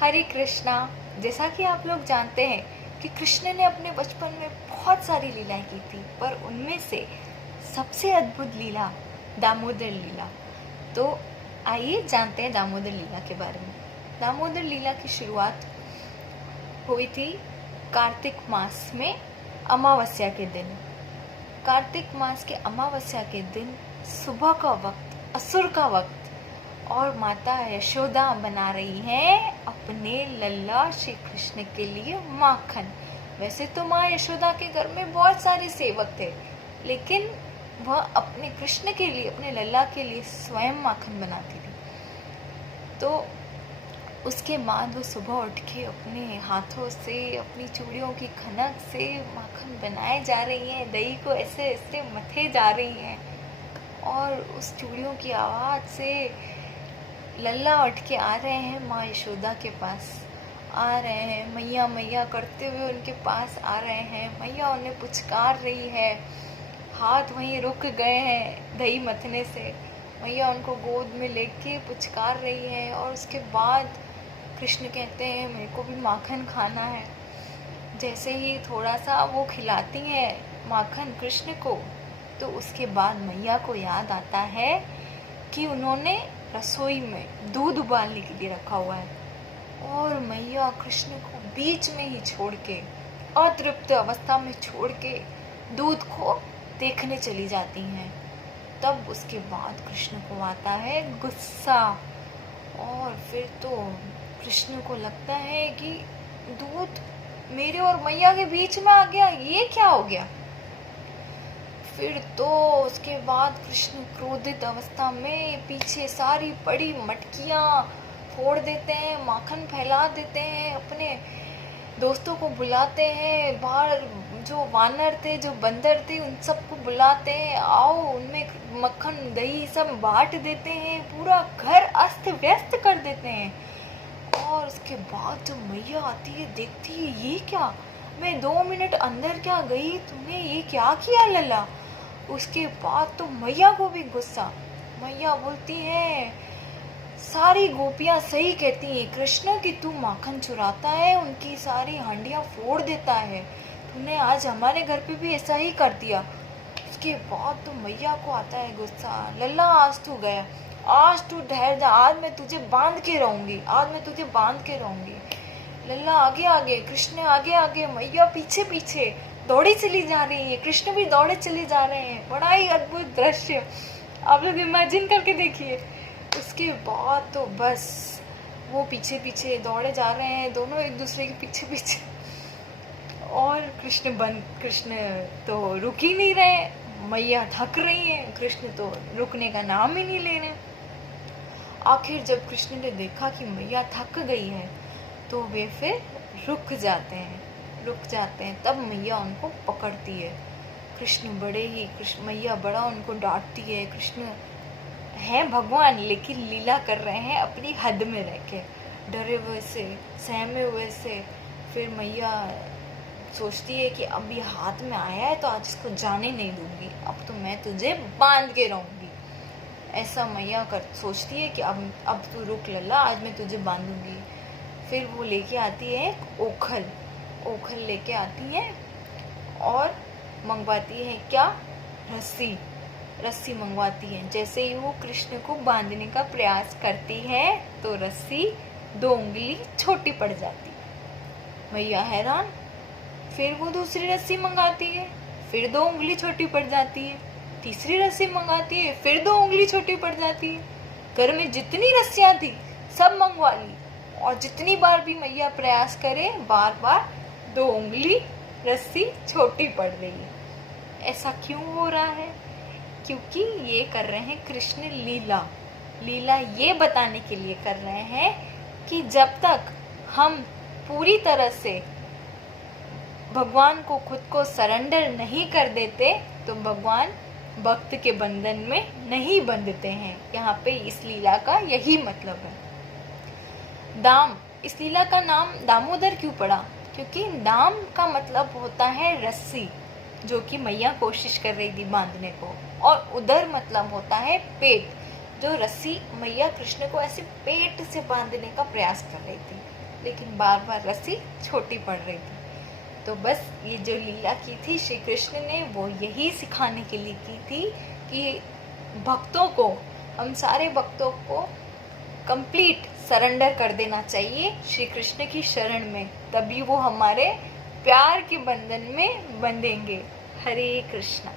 हरे कृष्णा। जैसा कि आप लोग जानते हैं कि कृष्ण ने अपने बचपन में बहुत सारी लीलाएं की थी, पर उनमें से सबसे अद्भुत लीला दामोदर लीला। तो आइए जानते हैं दामोदर लीला के बारे में। दामोदर लीला की शुरुआत हुई थी कार्तिक मास में अमावस्या के दिन। कार्तिक मास के अमावस्या के दिन सुबह का वक्त, असुर का वक्त, और माता यशोदा बना रही हैं अपने लल्ला श्री कृष्ण के लिए माखन। वैसे तो माँ यशोदा के घर में बहुत सारे सेवक थे, लेकिन वह अपने कृष्ण के लिए, अपने लल्ला के लिए स्वयं माखन बनाती थी। तो उसके बाद वो सुबह उठ के अपने हाथों से, अपनी चूड़ियों की खनक से माखन बनाए जा रही हैं, दही को ऐसे ऐसे मथे जा रही हैं, और उस चूड़ियों की आवाज़ से लल्ला उठ के आ रहे हैं माँ यशोदा के पास। आ रहे हैं मैया मैया करते हुए उनके पास आ रहे हैं। मैया उन्हें पुचकार रही है, हाथ वहीं रुक गए हैं दही मथने से। मैया उनको गोद में लेके पुचकार रही है, और उसके बाद कृष्ण कहते हैं मेरे को भी माखन खाना है। जैसे ही थोड़ा सा वो खिलाती हैं माखन कृष्ण को, तो उसके बाद मैया को याद आता है कि उन्होंने रसोई में दूध उबालने के लिए रखा हुआ है, और मैया कृष्ण को बीच में ही छोड़ के, अतृप्त अवस्था में छोड़ के दूध को देखने चली जाती हैं। तब उसके बाद कृष्ण को आता है गुस्सा, और फिर तो कृष्ण को लगता है कि दूध मेरे और मैया के बीच में आ गया, ये क्या हो गया। फिर तो उसके बाद कृष्ण क्रोधित अवस्था में पीछे सारी पड़ी मटकियाँ फोड़ देते हैं, माखन फैला देते हैं, अपने दोस्तों को बुलाते हैं, बाहर जो वानर थे, जो बंदर थे, उन सबको बुलाते हैं, आओ उनमें मक्खन दही सब बांट देते हैं, पूरा घर अस्त व्यस्त कर देते हैं। और उसके बाद जब मैया आती है, देखती है ये क्या, मैं 2 मिनट अंदर क्या गई, तुमने ये क्या किया लल्ला। उसके बाद तो मैया को भी गुस्सा। मैया बोलती है सारी गोपियां सही कहती हैं कृष्ण कि तू माखन चुराता है, उनकी सारी हांडियां फोड़ देता है, तूने आज हमारे घर पे भी ऐसा ही कर दिया। उसके बाद तो मैया को आता है गुस्सा, लल्ला आज तू गया, आज तू ठहर जा, आज मैं तुझे बांध के रहूंगी, आज मैं तुझे बांध के रहूंगी। लल्ला आगे आगे, कृष्ण आगे आगे, मैया पीछे पीछे दौड़ी चली जा रही है, कृष्ण भी दौड़े चले जा रहे हैं। बड़ा ही अद्भुत दृश्य, आप लोग इमेजिन करके देखिए। उसके बाद तो बस वो पीछे पीछे दौड़े जा रहे हैं, दोनों एक दूसरे के पीछे पीछे, और कृष्ण तो रुक ही नहीं रहे, मैया थक रही हैं, कृष्ण तो रुकने का नाम ही नहीं ले रहे। आखिर जब कृष्ण ने देखा कि मैया थक गई है, तो वे फिर रुक जाते हैं। तब मैया उनको पकड़ती है। कृष्ण मैया बड़ा उनको डांटती है। कृष्ण हैं भगवान, लेकिन लीला कर रहे हैं अपनी हद में रह के, डरे हुए से, सहमे हुए से। फिर मैया सोचती है कि अब ये हाथ में आया है तो आज इसको जाने नहीं दूंगी, अब तो मैं तुझे बांध के रहूंगी। ऐसा मैया सोचती है कि अब तू रुक लल्ला, आज मैं तुझे बांधूंगी। फिर वो लेके आती है एक ओखल लेके आती है, और मंगवाती है क्या, रस्सी मंगवाती है। जैसे ही वो कृष्ण को बांधने का प्रयास करती है, तो रस्सी 2 उंगली छोटी पड़ जाती है। मैया हैरान। फिर वो दूसरी रस्सी मंगाती है, फिर 2 उंगली छोटी पड़ जाती है। तीसरी रस्सी मंगाती है, फिर 2 उंगली छोटी पड़ जाती है। घर में जितनी रस्सियां थी सब मंगवा ली, और जितनी बार भी मैया प्रयास करे, बार बार 2 उंगली रस्सी छोटी पड़ रही है। ऐसा क्यों हो रहा है? क्योंकि ये कर रहे हैं कृष्ण लीला ये बताने के लिए कर रहे हैं कि जब तक हम पूरी तरह से भगवान को खुद को सरेंडर नहीं कर देते, तो भगवान भक्त के बंधन में नहीं बंधते हैं। यहाँ पे इस लीला का यही मतलब है। इस लीला का नाम दामोदर क्यों पड़ा? क्योंकि दाम का मतलब होता है रस्सी, जो कि मैया कोशिश कर रही थी बांधने को, और उदर मतलब होता है पेट, जो रस्सी मैया कृष्ण को ऐसे पेट से बांधने का प्रयास कर रही थी। लेकिन बार बार रस्सी छोटी पड़ रही थी। तो बस ये जो लीला की थी श्री कृष्ण ने, वो यही सिखाने के लिए की थी कि भक्तों को, हम सारे भक्तों को कंप्लीट सरेंडर कर देना चाहिए श्री कृष्ण की शरण में, तभी वो हमारे प्यार के बंधन में बंधेंगे। हरे कृष्णा।